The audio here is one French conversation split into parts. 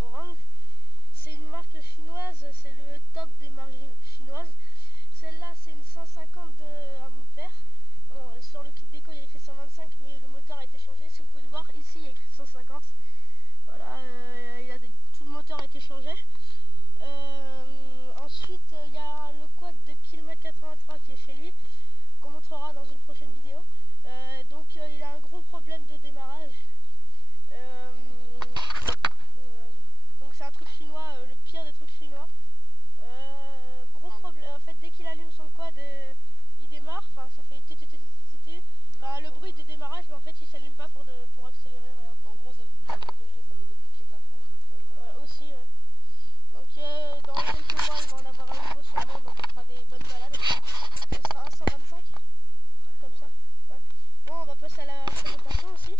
Orange. C'est une marque chinoise, c'est le top des marques chinoises. Celle-là, c'est une 150 à mon père. Bon, sur le kit déco, il y a écrit 125, mais le moteur a été changé. Si vous pouvez le voir, ici, il y a écrit 150. Voilà, tout le moteur a été changé. Ensuite, il y a le quad de Kilmec 83 qui est chez lui, qu'on montrera dans une prochaine vidéo. Il a un gros problème de démarrage. Donc c'est un truc chinois, le pire des trucs chinois. Gros problème, en fait dès qu'il allume son quad, il démarre, enfin ça fait le bruit de démarrage, mais en fait il s'allume pas pour accélérer. Rien. En gros ça fait des petits patrons. Aussi, ouais. Donc dans quelques mois il va en avoir un nouveau sûrement, donc on fera des bonnes balades. Ce sera un 125, comme ça. Ouais. Bon, on va passer à la présentation aussi.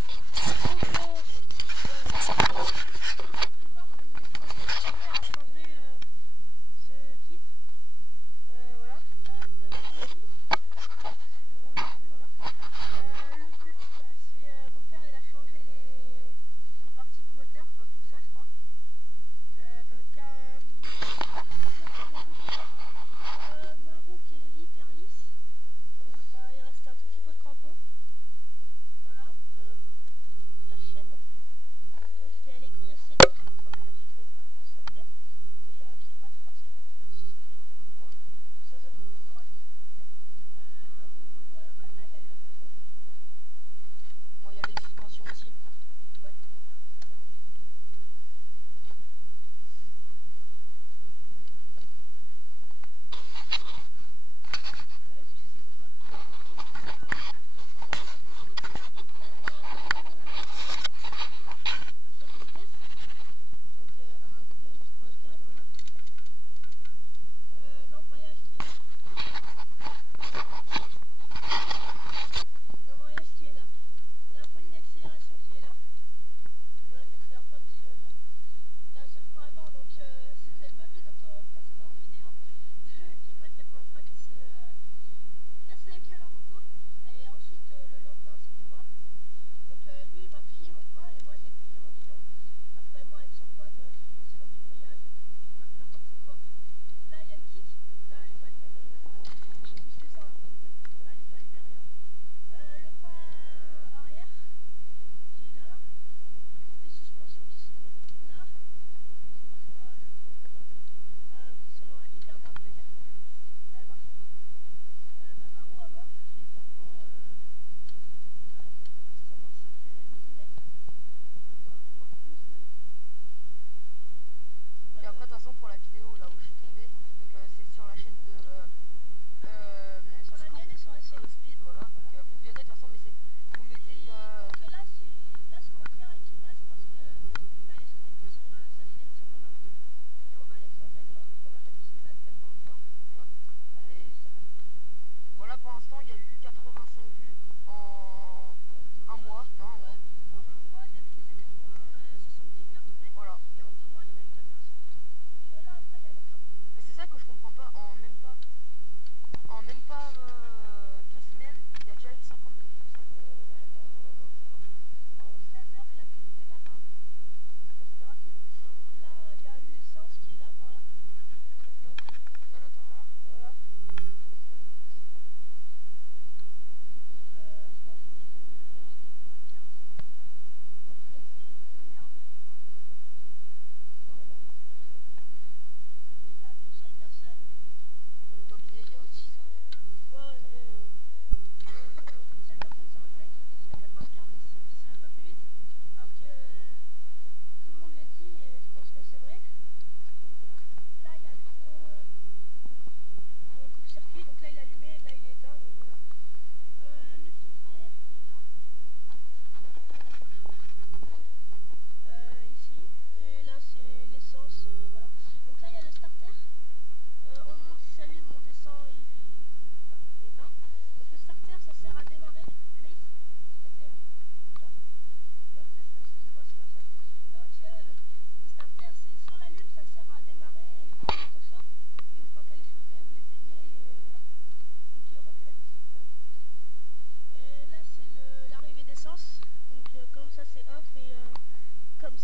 Donc,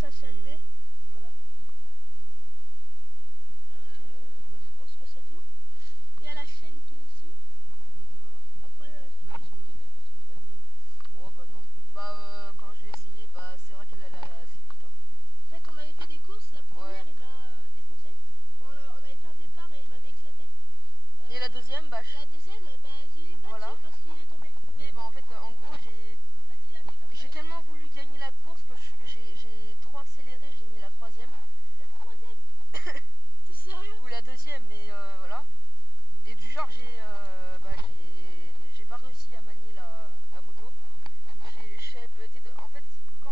ça s'est allumé. Voilà. Je pense que c'est tout. Il y a la chaîne qui est ici. Après, Oh bah non. Bah quand j'ai essayé, bah c'est vrai qu'elle allait assez vite. Hein. en fait, on avait fait des courses. La première, Ouais. il m'a défoncé. On avait fait un départ et il m'avait éclaté. Et la deuxième, bah La deuxième, bah, je l'ai battu voilà. parce qu'il est tombé. Oui, bah en fait, en gros, En fait, il a fait comme j'ai ça. tellement voulu gagner la course que j'ai trop accéléré, j'ai mis la troisième. La troisième. T'es sérieux? Ou la deuxième, mais voilà. Et du genre, j'ai pas réussi à manier la moto. En fait, quand,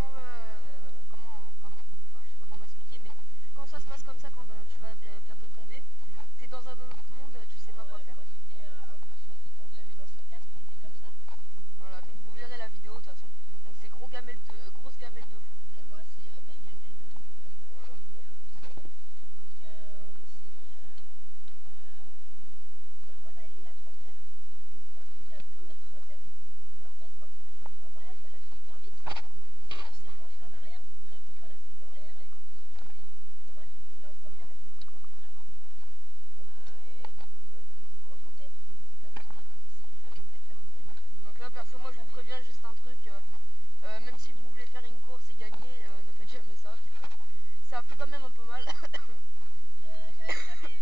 enfin, je sais pas comment expliquer, mais quand ça se passe comme ça, quand tu vas bientôt tomber, t'es dans un autre monde, tu sais pas quoi faire. Moi, j'étais un peu on l'a vu dans son casque, il était comme ça. Voilà, donc vous verrez la vidéo de toute façon. Donc c'est grosse gamelle de fou. Et moi, c'est belle gamelle. Voilà. Moi, j'avais mis la trentaine. Parce que j'avais besoin de la trentaine. Par contre, quand tu fais un voyage, ça lâche hyper vite. Il s'est penché en arrière, du coup, la moto, elle a fait en arrière. Et moi, j'ai filé en première, elle s'est penchée en avant. Et on montait. Donc là, perso, moi je vous préviens juste un truc. Même si vous voulez faire une course et gagner, ne faites jamais ça. Ça fait quand même un peu mal. J'avais